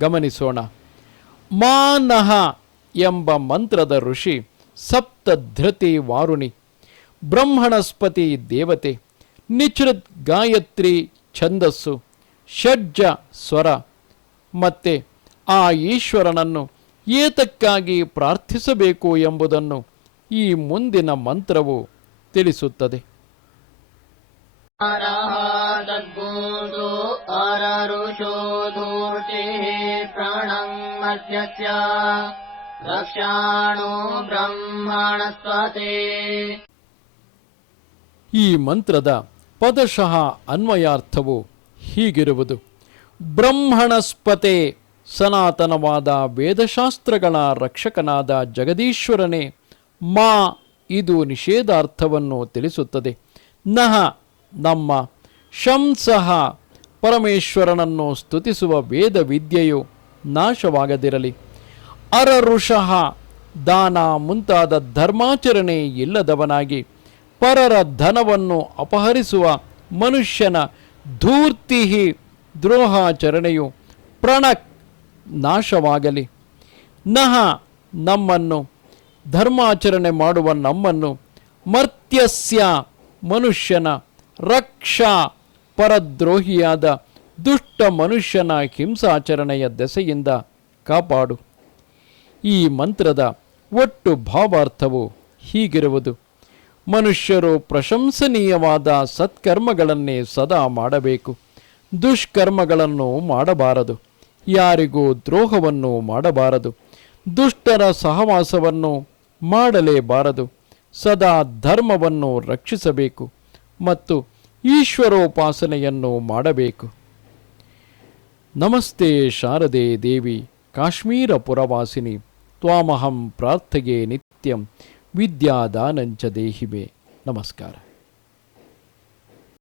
ಗಮನಿಸೋಣ. ಮಾನಹ ಎಂಬ ಮಂತ್ರದ ಋಷಿ ಸಪ್ತಧೃತಿ ವಾರುಣಿ, ಬ್ರಹ್ಮಣಸ್ಪತಿ ದೇವತೆ, ನಿಚೃತ್ ಗಾಯತ್ರಿ ಛಂದಸ್ಸು, ಷಡ್ಜ ಸ್ವರ, ಮತ್ತೆ ಆ ಈಶ್ವರನನ್ನು ಏತಕ್ಕಾಗಿ ಪ್ರಾರ್ಥಿಸಬೇಕು ಎಂಬುದನ್ನು ಈ ಮುಂದಿನ ಮಂತ್ರವು ತಿಳಿಸುತ್ತದೆ. ರಕ್ಷಾಣೋ ಈ ಮಂತ್ರದ ಪದಶಃ ಅನ್ವಯಾರ್ಥವು ಹೀಗಿರುವುದು. ಬ್ರಹ್ಮಣಸ್ಪತೆ ಸನಾತನವಾದ ವೇದಶಾಸ್ತ್ರಗಳ ರಕ್ಷಕನಾದ ಜಗದೀಶ್ವರನೇ, ಮಾ ಇದು ನಿಷೇಧಾರ್ಥವನ್ನು ತಿಳಿಸುತ್ತದೆ. ನಹ ನಮ್ಮ ಶಂಸಃ ಪರಮೇಶ್ವರನನ್ನು ಸ್ತುತಿಸುವ ವೇದ ವಿದ್ಯೆಯು ನಾಶವಾಗದಿರಲಿ. ಅರಋಷಃ ದಾನ ಮುಂತಾದ ಧರ್ಮಾಚರಣೆ ಇಲ್ಲದವನಾಗಿ ಪರರ ಧನವನ್ನು ಅಪಹರಿಸುವ ಮನುಷ್ಯನ ಧೂರ್ತಿ ದ್ರೋಹಾಚರಣೆಯು ಪ್ರಣಕ್ ನಾಶವಾಗಲಿ ನಹ ನಮ್ಮನ್ನು ಧರ್ಮಾಚರಣೆ ಮಾಡುವ ನಮ್ಮನ್ನು ಮರ್ತ್ಯಸ್ಯ ಮನುಷ್ಯನ ರಕ್ಷಾ ಪರದ್ರೋಹಿಯಾದ ದುಷ್ಟ ಮನುಷ್ಯನ ಹಿಂಸಾಚರಣೆಯ ದೆಸೆಯಿಂದ ಕಾಪಾಡು. ಈ ಮಂತ್ರದ ಒಟ್ಟು ಭಾವಾರ್ಥವು ಹೀಗಿರುವುದು. ಮನುಷ್ಯರು ಪ್ರಶಂಸನೀಯವಾದ ಸತ್ಕರ್ಮಗಳನ್ನೇ ಸದಾ ಮಾಡಬೇಕು. ದುಷ್ಕರ್ಮಗಳನ್ನು ಮಾಡಬಾರದು. ಯಾರಿಗೂ ದ್ರೋಹವನ್ನು ಮಾಡಬಾರದು. ದುಷ್ಟರ ಸಹವಾಸವನ್ನು ಮಾಡಲೇಬಾರದು. ಸದಾ ಧರ್ಮವನ್ನು ರಕ್ಷಿಸಬೇಕು. ಮತ್ತು ಈಶ್ವರೋಪಾಸನೆಯನ್ನು ಮಾಡಬೇಕು. ನಮಸ್ತೆ ಶಾರದೆ ದೇವಿ ಕಾಶ್ಮೀರ ಪುರವಾಸಿನಿ ತ್ವಾಮಹಂ ಪ್ರಾರ್ಥಗೆ ನಿತ್ಯಂ ವಿದ್ಯಾದಾನಂಚ ದೇಹಿಮೆ. ನಮಸ್ಕಾರ.